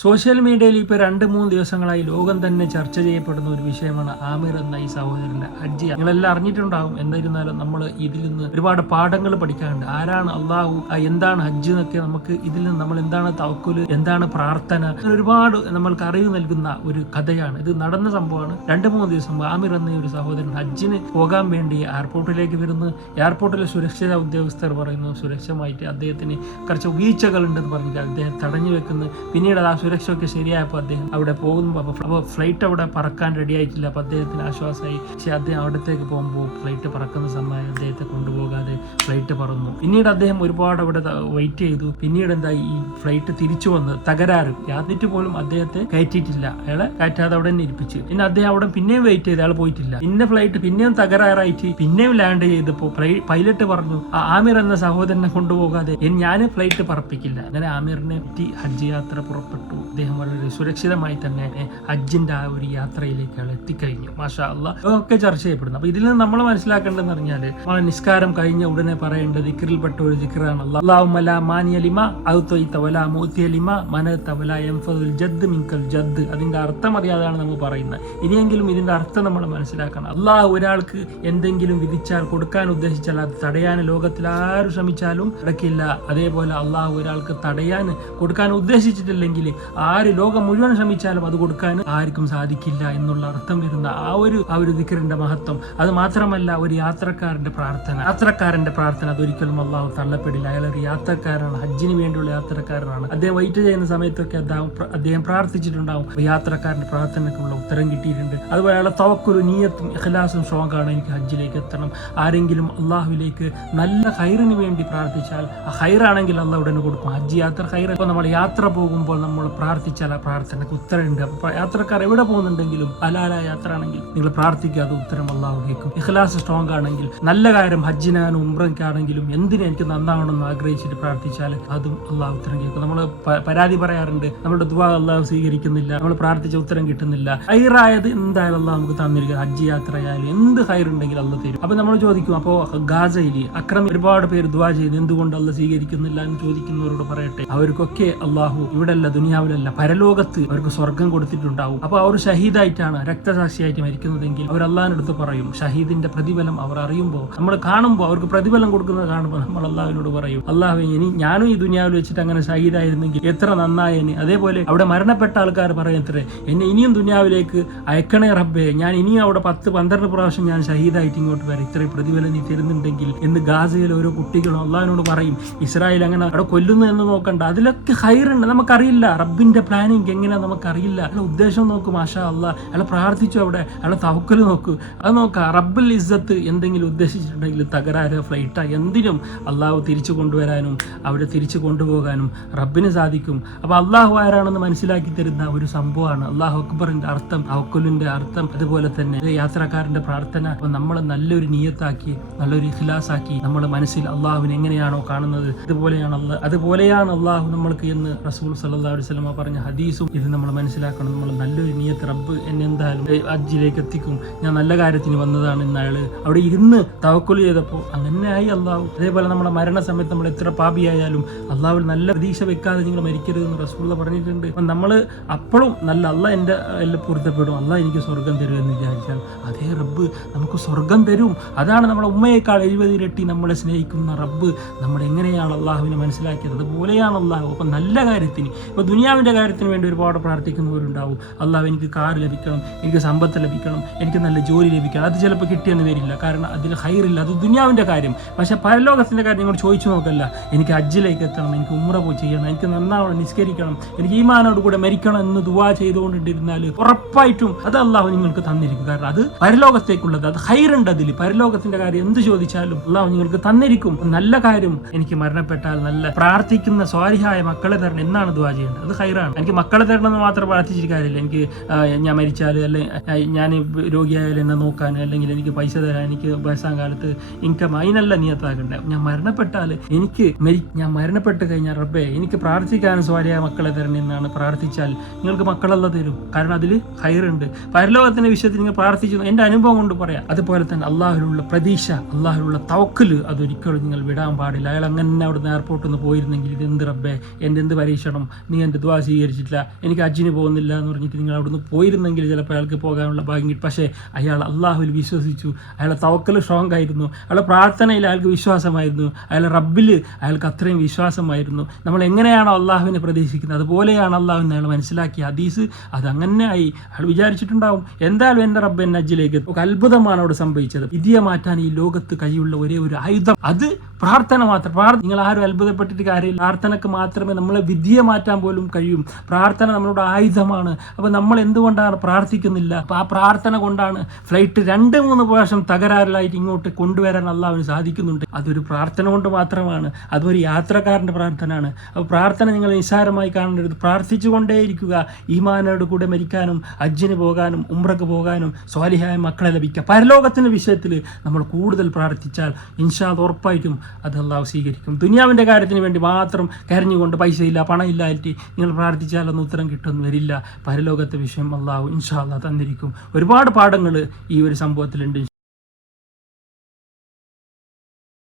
Social മീഡിയയിൽ ഇപ്പോൾ രണ്ട് മൂന്ന് ദിവസങ്ങളായി ലോകം തന്നെ ചർച്ച ചെയ്യപ്പെടുന്ന ഒരു വിഷയമാണ് ആമിർ എന്ന ഈ സഹോദരന്റെ അജ്ജി നിങ്ങളെല്ലാം അറിഞ്ഞിട്ടുണ്ടാവും. എന്നിരുന്നാലും നമ്മൾ ഇതിൽ നിന്ന് ഒരുപാട് പാഠങ്ങൾ പഠിക്കാനുണ്ട് ആരാണ് അള്ളാഹു? എന്താണ് ഹജ്ജ് എന്നൊക്കെ നമുക്ക് ഇതിൽ നിന്ന് നമ്മൾ എന്താണ് തവക്കുൽ? എന്താണ് പ്രാർത്ഥന? ഒരുപാട് നമ്മൾക്ക് അറിവ് നൽകുന്ന ഒരു കഥയാണ്. ഇത് നടന്ന സംഭവമാണ്. രണ്ട് മൂന്ന് ദിവസം ആമിർ എന്ന ഒരു സഹോദരൻ ഹജ്ജിന് പോകാൻ വേണ്ടി എയർപോർട്ടിലേക്ക് വരുന്നു. എയർപോർട്ടിലെ സുരക്ഷാ ഉദ്യോഗസ്ഥർ പറയുന്നു സുരക്ഷമായിട്ട് അദ്ദേഹത്തിന് കുറച്ച് വീഴ്ചകളുണ്ടെന്ന് പറഞ്ഞിട്ട് അദ്ദേഹം തടഞ്ഞു വെക്കുന്നു. പിന്നീട് ആ സുരക്ഷയൊക്കെ ശരിയായപ്പോൾ അദ്ദേഹം അവിടെ പോകുമ്പോൾ അപ്പോൾ അപ്പോൾ ഫ്ലൈറ്റ് അവിടെ പറക്കാൻ റെഡി ആയിട്ടില്ല. അപ്പോൾ അദ്ദേഹത്തിന് ആശ്വാസമായി. പക്ഷേ അദ്ദേഹം അവിടത്തേക്ക് പോകുമ്പോൾ ഫ്ലൈറ്റ് പറക്കുന്ന സമയം അദ്ദേഹത്തെ കൊണ്ടുപോകാതെ ഫ്ലൈറ്റ് പറന്നു. പിന്നീട് അദ്ദേഹം ഒരുപാട് അവിടെ വെയിറ്റ് ചെയ്തു. പിന്നീട് എന്താ ഈ ഫ്ലൈറ്റ് തിരിച്ചു വന്ന് തകരാറ്. യാതിട്ട് പോലും അദ്ദേഹത്തെ കയറ്റിയിട്ടില്ല. അയാളെ കയറ്റാതെ അവിടെ തന്നെ ഇരിപ്പിച്ച്. പിന്നെ അദ്ദേഹം അവിടെ പിന്നെയും വെയിറ്റ് ചെയ്ത്. അയാൾ പോയിട്ടില്ല. പിന്നെ ഫ്ലൈറ്റ് പിന്നെയും തകരാറായിട്ട് പിന്നെയും ലാൻഡ് ചെയ്തപ്പോൾ പൈലറ്റ് പറഞ്ഞു "ആ ആമിർ എന്ന സഹോദരനെ കൊണ്ടുപോകാതെ ഞാൻ ഫ്ലൈറ്റ് പറപ്പിക്കില്ല. അങ്ങനെ ആമിറിനെ പറ്റി ഹജ്ജ് യാത്ര പുറപ്പെട്ടു. അദ്ദേഹം വളരെ സുരക്ഷിതമായി തന്നെ ഏ, ഹജ്ജിന്റെ ആ ഒരു യാത്രയിലേക്ക് അയാൾ എത്തിക്കഴിഞ്ഞു. മാഷാ അല്ല ഒക്കെ ചർച്ച ചെയ്യപ്പെടുന്നു. അപ്പൊ ഇതിൽ നിന്ന് നമ്മൾ മനസ്സിലാക്കേണ്ടതെന്ന് പറഞ്ഞാൽ നമ്മളെ നിസ്കാരം കഴിഞ്ഞ ഉടനെ പറയേണ്ട ദിക്റിൽപ്പെട്ട ഒരു ദിക്റാണ് വല എംഫദുൽ ജദ് മിൻകൽ ജദ്. അതിന്റെ അർത്ഥം അറിയാതാണ് നമ്മൾ പറയുന്നത്. ഇനിയെങ്കിലും ഇതിന്റെ അർത്ഥം നമ്മൾ മനസ്സിലാക്കണം. അള്ളാഹ് ഒരാൾക്ക് എന്തെങ്കിലും വിധിച്ചാൽ കൊടുക്കാൻ ഉദ്ദേശിച്ചാൽ അത് തടയാൻ ലോകത്തിൽ ആരും ശ്രമിച്ചാലും നടക്കില്ല. അതേപോലെ അള്ളാഹു ഒരാൾക്ക് തടയാൻ കൊടുക്കാൻ ഉദ്ദേശിച്ചിട്ടില്ലെങ്കിൽ ആര് ലോകം മുഴുവൻ ശ്രമിച്ചാലും അത് കൊടുക്കാൻ ആർക്കും സാധിക്കില്ല എന്നുള്ള അർത്ഥം വരുന്ന ആ ഒരു ആ ഒരു ദിക്കറിന്റെ മഹത്വം. അത് മാത്രമല്ല ഒരു യാത്രക്കാരന്റെ പ്രാർത്ഥന. യാത്രക്കാരന്റെ പ്രാർത്ഥന അതൊരിക്കലും അള്ളാഹു തള്ളപ്പെടില്ല. അയാൾ ഒരു യാത്രക്കാരനാണ്. ഹജ്ജിന് വേണ്ടിയുള്ള യാത്രക്കാരനാണ്. അദ്ദേഹം വെയിറ്റ് ചെയ്യുന്ന സമയത്തൊക്കെ അദ്ദേഹം അദ്ദേഹം പ്രാർത്ഥിച്ചിട്ടുണ്ടാവും. യാത്രക്കാരന്റെ പ്രാർത്ഥനയ്ക്കുള്ള ഉത്തരം കിട്ടിയിട്ടുണ്ട്. അതുപോലെ അയാളെ തവക്കൊരു നീയത്തും ഇഖലാസും സ്ട്രോങ് ആണ് എനിക്ക് ഹജ്ജിലേക്ക് എത്തണം. ആരെങ്കിലും അള്ളാഹുവിലേക്ക് നല്ല ഹൈറിന് വേണ്ടി പ്രാർത്ഥിച്ചാൽ ആ ഹൈറാണെങ്കിൽ അള്ളാഹ് ഉടനെ കൊടുക്കും. ഹജ്ജ് യാത്ര ഹൈർ ഇപ്പോൾ നമ്മൾ യാത്ര പോകുമ്പോൾ നമ്മൾ പ്രാർത്ഥിച്ചാൽ ആ പ്രാർത്ഥനക്ക് ഉത്തരമുണ്ട് അപ്പോൾ യാത്രക്കാർ എവിടെ പോകുന്നുണ്ടെങ്കിലും അലാല യാത്ര ആണെങ്കിൽ നിങ്ങൾ പ്രാർത്ഥിക്കുക അത് ഉത്തരം അള്ളാഹു കേൾക്കും. ഇഖ്ലാസ് സ്ട്രോങ് ആണെങ്കിൽ നല്ല കാര്യം ഹജ്ജിനാനും ഉംറയ്ക്കാണെങ്കിലും എന്തിനും എനിക്ക് നന്നാവണമെന്ന് ആഗ്രഹിച്ചിട്ട് പ്രാർത്ഥിച്ചാൽ അതും അള്ളാഹു ഉത്തരം കേൾക്കും. നമ്മൾ പരാതി പറയാറുണ്ട് നമ്മുടെ ദുവാ അള്ളാഹു സ്വീകരിക്കുന്നില്ല നമ്മൾ പ്രാർത്ഥിച്ച ഉത്തരം കിട്ടുന്നില്ല. ഹൈറായത് എന്തായാലും അള്ളാഹു നമുക്ക് തന്നിരിക്കുക ഹജ്ജ് യാത്രയായാലും എന്ത് ഹൈർ ഉണ്ടെങ്കിലും അള്ള തരും. അപ്പൊ നമ്മൾ ചോദിക്കും അപ്പോൾ ഗാസയിൽ അക്രമം ഒരുപാട് പേര് ദുവാ ചെയ്ത് എന്തുകൊണ്ട് അള്ള സ്വീകരിക്കുന്നില്ല? എന്ന് ചോദിക്കുന്നവരോട് പറയട്ടെ. അവർക്കൊക്കെ അള്ളാഹു ഇവിടെ അല്ല ദുനിയാവിലല്ല പരലോകത്ത് അവർക്ക് സ്വർഗം കൊടുത്തിട്ടുണ്ടാവും. അപ്പൊ അവർ ഷഹീദായിട്ടാണ് രക്തസാക്ഷിയായിട്ട് മരിക്കുന്നതെങ്കിൽ അവർ അള്ളാഹിനടുത്ത് പറയും ഷഹീദിന്റെ പ്രതിഫലം അവർ അറിയുമ്പോൾ നമ്മൾ കാണുമ്പോൾ അവർക്ക് പ്രതിഫലം കൊടുക്കുന്നത് കാണുമ്പോൾ നമ്മൾ അള്ളാഹുവിനോട് പറയും അള്ളാഹു ഇനി ഞാനും ഈ ദുനിയാവിൽ വെച്ചിട്ട് അങ്ങനെ ഷഹീദായിരുന്നെങ്കിൽ എത്ര നന്നായേനെ. അതേപോലെ അവിടെ മരണപ്പെട്ട ആൾക്കാർ പറയത്രേ എന്നെ ഇനിയും ദുനിയാവിലേക്ക് അയക്കണേ റബ്ബേ ഞാൻ ഇനിയും അവിടെ പത്ത് പന്ത്രണ്ട് പ്രാവശ്യം ഞാൻ ഷഹീദായിട്ട് ഇങ്ങോട്ട് വരാം. ഇത്രയും പ്രതിഫലം നീ തരുന്നുണ്ടെങ്കിൽ എന്ന് ഗാസയിലെ ഓരോ കുട്ടികളും അള്ളാഹിനോട് പറയും. ഇസ്രായേൽ അങ്ങനെ അവിടെ കൊല്ലുന്നു എന്ന് നോക്കണ്ട. അതിലൊക്കെ ഹൈറുണ്ട്. നമുക്കറിയില്ല. റബ്ബിന്റെ പ്ലാനിങ് എങ്ങനെയാ നമുക്കറിയില്ല. അയാളെ ഉദ്ദേശം നോക്കും മാഷാ അല്ല അയാളെ പ്രാർത്ഥിച്ചു അവിടെ. അയാളെ തവക്കൽ നോക്കൂ. അത് നോക്കാം റബ്ബിൽ ഇസ്സത്ത് എന്തെങ്കിലും ഉദ്ദേശിച്ചിട്ടുണ്ടെങ്കിൽ തകരാറ് ഫ്ലൈറ്റാ എന്തിനും അള്ളാഹു തിരിച്ചു കൊണ്ടുവരാനും അവരെ തിരിച്ചു കൊണ്ടുപോകാനും റബ്ബിന് സാധിക്കും. അപ്പോൾ അള്ളാഹു ആരാണെന്ന് മനസ്സിലാക്കി തരുന്ന ഒരു സംഭവമാണ്. അള്ളാഹു അക്ബറിന്റെ അർത്ഥം അവക്കുലിന്റെ അർത്ഥം അതുപോലെ തന്നെ യാത്രക്കാരന്റെ പ്രാർത്ഥന. അപ്പോൾ നമ്മൾ നല്ലൊരു നീയത്താക്കി നല്ലൊരു ഇഖ്ലാസാക്കി നമ്മുടെ മനസ്സിൽ അള്ളാഹുവിനെ എങ്ങനെയാണോ കാണുന്നത് അതുപോലെയാണ് അള്ളാഹ് അതുപോലെയാണ് അള്ളാഹു നമ്മൾക്ക് എന്ന് റസൂൽ സല്ലാ അലൈഹി വസല്ലമ പറഞ്ഞ ഹദീസും ഇത് നമ്മൾ മനസ്സിലാക്കണം. നമ്മൾ നല്ലൊരു നീയത്ത് റബ്ബ് എന്നെ എന്തായാലും അജ്ജിലേക്ക് എത്തിക്കും. ഞാൻ നല്ല കാര്യത്തിന് വന്നതാണ് അയാൾ അവിടെ ഇരുന്ന് തവക്കുൽ ചെയ്തപ്പോൾ അങ്ങനെ ആയി അള്ളാഹു. അതേപോലെ നമ്മുടെ മരണസമയത്ത് നമ്മൾ എത്ര പാപിയായാലും അള്ളാഹുവിൽ നല്ല പ്രതീക്ഷ വെക്കാതെ നിങ്ങൾ മരിക്കരുതെന്ന് റസൂള്ള പറഞ്ഞിട്ടുണ്ട്. അപ്പം നമ്മൾ അപ്പോഴും നല്ല അല്ല എന്റെ എല്ലാം പൊരുത്തപ്പെടും. അല്ല എനിക്ക് സ്വർഗം തരും എന്ന് വിചാരിച്ചാൽ അതേ റബ്ബ് നമുക്ക് സ്വർഗം തരും. അതാണ് നമ്മുടെ ഉമ്മയേക്കാൾ എഴുപത് ഇരട്ടി നമ്മളെ സ്നേഹിക്കുന്ന റബ്ബ്. നമ്മൾ എങ്ങനെയാണ് അള്ളാഹുവിനെ മനസ്സിലാക്കിയത്? അതുപോലെയാണ് അള്ളാഹു. അപ്പം നല്ല കാര്യത്തിന്. ഇപ്പോൾ ദുനിയാവിന്റെ കാര്യത്തിന് വേണ്ടി ഒരുപാട് പ്രാർത്ഥിക്കുന്നവരുണ്ടാവും. അള്ളാഹു എനിക്ക് കാർ ലഭിക്കണം എനിക്ക് സമ്പത്ത് ലഭിക്കണം എനിക്ക് നല്ല ജോലി ലഭിക്കണം. അത് ചിലപ്പോൾ കിട്ടിയെന്ന് വരില്ല. കാരണം അതിൽ ഹൈറില്ല. അത് ദുനിയാവിന്റെ കാര്യം. പക്ഷേ പരലോകത്തിന്റെ കാര്യം നിങ്ങൾ ചോദിച്ചു നോക്കല്ല. എനിക്ക് ഹജ്ജിലേക്ക് എത്തണം എനിക്ക് ഉമ്ര പോയി ചെയ്യണം എനിക്ക് നന്നാവണം നിസ്കരിക്കണം എനിക്ക് ഈമാനോട് കൂടെ മരിക്കണം എന്ന് ദുവാ ചെയ്തുകൊണ്ടിരുന്നാൽ ഉറപ്പായിട്ടും അത് അള്ളാഹു നിങ്ങൾക്ക് തന്നിരിക്കും. കാരണം അത് പരലോകത്തേക്കുള്ളത് അത് ഹൈറുണ്ട് അതിൽ. പരലോകത്തിന്റെ കാര്യം എന്ത് ചോദിച്ചാലും അള്ളാഹു നിങ്ങൾക്ക് തന്നിരിക്കും. നല്ല കാര്യം എനിക്ക് മരണപ്പെട്ടാൽ നല്ല പ്രാർത്ഥിക്കുന്ന സ്വാരിഹായ മക്കളെ തരണം. എന്നാണ് ദുവാ ചെയ്യേണ്ടത്. അത് ഹൈറാണ്. എനിക്ക് മക്കളെ തരണം എന്ന് മാത്രം പ്രാർത്ഥിച്ചിട്ട് കാര്യമില്ല. എനിക്ക് ഞാൻ മരിച്ചാൽ അല്ലെങ്കിൽ ഞാൻ രോഗിയായാലും എന്നെ നോക്കാൻ അല്ലെങ്കിൽ എനിക്ക് പൈസ തരാൻ എനിക്ക് വയസ്സാം കാലത്ത് ഇൻകം അതിനല്ല നിയത്താകണ്ടേ. ഞാൻ മരണപ്പെട്ടാൽ എനിക്ക് ഞാൻ മരണപ്പെട്ട് കഴിഞ്ഞാൽ റബ്ബേ എനിക്ക് പ്രാർത്ഥിക്കാനും സ്വാരിയായ മക്കളെ തരണം എന്നാണ് പ്രാർത്ഥിച്ചാൽ നിങ്ങൾക്ക് മക്കളല്ല തരും. കാരണം അതിൽ ഹൈറുണ്ട്. പരലോകത്തിന്റെ വിഷയത്തിൽ നിങ്ങൾ പ്രാർത്ഥിച്ചു എന്റെ അനുഭവം കൊണ്ട് പറയാം. അതുപോലെ തന്നെ അള്ളാഹുലുള്ള പ്രതീക്ഷ അള്ളാഹുലുള്ള തവക്കൽ അതൊരിക്കലും നിങ്ങൾ വിടാൻ പാടില്ല. അയാൾ അങ്ങനെ അവിടുന്ന് എയർപോർട്ടിൽ നിന്ന് പോയിരുന്നെങ്കിൽ ഇത് എന്ത് റബ്ബേ? എന്റെ എന്ത് പരീക്ഷണം? നീ എന്റെ ദ്വാ സ്വീകരിച്ചിട്ടില്ല എനിക്ക് അജിന് പോകുന്നില്ല എന്ന് പറഞ്ഞിട്ട് നിങ്ങൾ അവിടുന്ന് പോയിരുന്നെങ്കിൽ ചിലപ്പോൾ അയാൾക്ക് പോകാനുള്ള ഭാഗ്യം കിട്ടും. പക്ഷേ അയാൾ അള്ളാഹുവിൽ വിശ്വസിച്ചു. അയാളെ തവക്കൽ സ്ട്രോങ് ആയിരുന്നു. അയാളെ പ്രാർത്ഥനയിൽ അയാൾക്ക് വിശ്വാസമായിരുന്നു. അയാളെ റബ്ബിൽ അയാൾക്ക് അത്രയും വിശ്വാസമായിരുന്നു. നമ്മൾ എങ്ങനെയാണോ അള്ളാഹുവിനെ പ്രതീക്ഷിക്കുന്നത്? അതുപോലെയാണ് അള്ളാഹുവിനെ അയാൾ മനസ്സിലാക്കിയ ഹദീസ്. അത് ആയി. അയാൾ വിചാരിച്ചിട്ടുണ്ടാവും എന്തായാലും എന്റെ റബ്ബ് എന്നെ അജിലേക്ക് ഒരു അത്ഭുതമാണ് അവിടെ സംഭവിച്ചത്. വിധിയെ മാറ്റാൻ ഈ ലോകത്ത് കഴിയുള്ള ഒരേ ഒരു ആയുധം. അത് പ്രാർത്ഥന മാത്രം. പ്രാർത്ഥന നിങ്ങൾ ആരും അത്ഭുതപ്പെട്ടിട്ട് കാര്യമില്ല. പ്രാർത്ഥനക്ക് മാത്രമേ നമ്മളെ വിധിയെ മാറ്റാൻ പോലും കഴിയും. പ്രാർത്ഥന നമ്മളുടെ ആയുധമാണ്. അപ്പോൾ നമ്മൾ എന്തുകൊണ്ടാണ് പ്രാർത്ഥിക്കുന്നില്ല? അപ്പോൾ ആ പ്രാർത്ഥന കൊണ്ടാണ് ഫ്ലൈറ്റ് രണ്ട് മൂന്ന് പ്രാവശ്യം തകരാറിലായിട്ട് ഇങ്ങോട്ട് കൊണ്ടുവരാൻ അള്ളാവിന് സാധിക്കുന്നുണ്ട്. അതൊരു പ്രാർത്ഥന കൊണ്ട് മാത്രമാണ്. അതൊരു യാത്രക്കാരന്റെ പ്രാർത്ഥനയാണ്. അപ്പോൾ പ്രാർത്ഥന നിങ്ങൾ നിസ്സാരമായി കാണരുത് പ്രാർത്ഥിച്ചുകൊണ്ടേയിരിക്കുക. ഈമാനോട് കൂടെ മരിക്കാനും അജ്ജിന് പോകാനും ഉമ്രക്ക് പോകാനും സ്വാലിഹായ മക്കളെ ലഭിക്കുക പരലോകത്തിന്റെ വിഷയത്തിൽ നമ്മൾ കൂടുതൽ പ്രാർത്ഥിച്ചാൽ ഇൻഷാദ് ഉറപ്പായിട്ടും അത് അള്ളാഹു സ്വീകരിക്കും. ദുനിയാവിന്റെ കാര്യത്തിന് വേണ്ടി മാത്രം കരഞ്ഞുകൊണ്ട് പൈസ ഇല്ല പണം ഇല്ലായിട്ട് നിങ്ങൾ പ്രാർത്ഥിച്ചാലൊന്നും ഉത്തരം കിട്ടുമെന്ന് വരില്ല. പരലോകത്തെ വിഷയം അള്ളാഹു ഇൻഷാ അള്ളാഹ് തന്നിരിക്കും. ഒരുപാട് പാഠങ്ങൾ ഈ ഒരു സംഭവത്തിലുണ്ട്